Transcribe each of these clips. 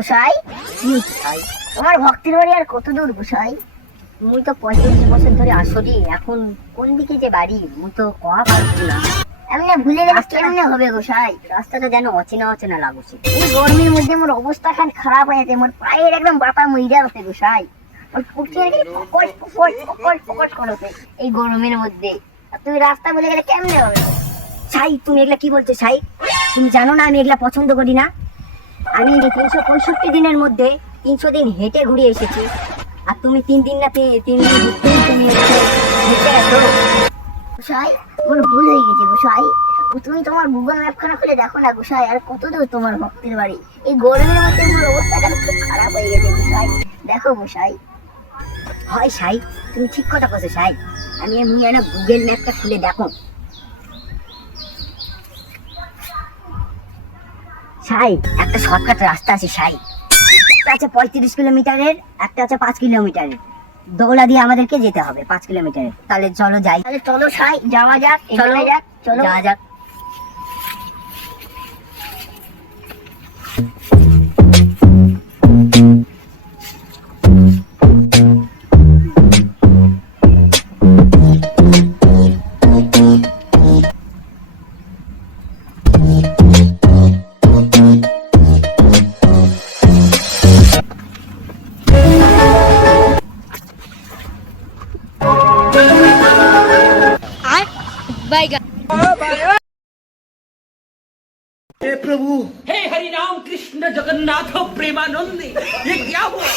গোসাই তোমার ভক্তির বাড়ি আর কত দূর গোসাই? মুই তো 35 বছর ধরে আসরি, এখন কোন দিকে যে বাড়ি মুই তো কয়া পারছি না। এমনি ভুলে গেলে কেমনে হবে গোসাই? রাস্তাটা যেন অচেনা অচেনা লাগছে। এই গরমের মধ্যে মোর অবস্থা খান খারাপ হয়ে যাচ্ছে, মোর পায়ের একদম বাতা মইরা গেছে গোসাই। মোর পুটিয়ে ফকস করছে এই গরমের মধ্যে। আর তুমি রাস্তা বলে গেলে কেমনে হবে? সাই, তুমি এগুলা কি বলছো সাই? তুমি জানো না আমি এগুলা পছন্দ করি না। আমি 365 দিনের মধ্যে 300 দিন হেঁটে ঘুরে এসেছি, আর তুমি 3 দিন না 3 দিন ঘুরতেই তুমি হেঁটে গেছো। গোসাই মোর ভুল হয়ে গেছে গোসাই, তুমি তোমার গুগল ম্যাপ খানা খুলে দেখো না গোসাই, আর কত দূর তোমার ভক্তির বাড়ি? এই গরমের মধ্যে মোর অবস্থাটা খুব খারাপ হয়ে গেছে গোসাই, দেখো গোসাই। হয় সাই, তুমি ঠিক কথা বলছো সাই। আমি মুই না গুগল ম্যাপটা খুলে দেখো সাই। একটা শর্টকাট রাস্তা আছে সাই, একটা আছে 35 কিলোমিটারের, একটা আছে 5 কিলোমিটারের। দৌড়া দিয়ে আমাদেরকে যেতে হবে 5 কিলোমিটারের। তাহলে চলো যাই। তাহলে চলো সাই, যাওয়া যাক, চলো যাক, চলো যাওয়া যাক। हे प्रभु, हे हरि राम कृष्ण जगन्नाथ प्रेमानंद, ये क्या हुआ?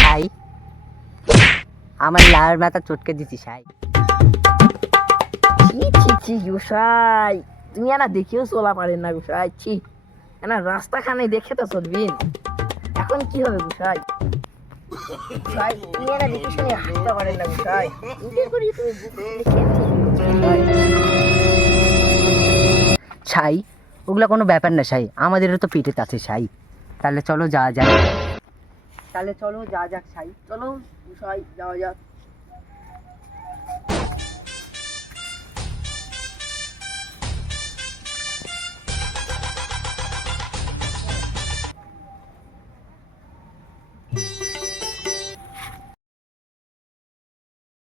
সাই, আমার লার মাথা চটকে দিছি সাই। ছি ছি ছি গোসাই, তুমি না দেখিও চলা পারেন না গোসাই। ছি, না রাস্তা খানে দেখে তো চলবেন। এখন কি হবে গোসাই? গোসাই তুমি না দেখে শুনে হাঁটতে পারেন না গোসাই। ইন্টার করি তুমি সাই, ওগুলা কোনো ব্যাপার না সাই, আমাদেরও তো পেটে আছে সাই। তাহলে চলো যাওয়া যাক। তাহলে চলো যা যাক সাই, চলো গোসাই যাওয়া যাক।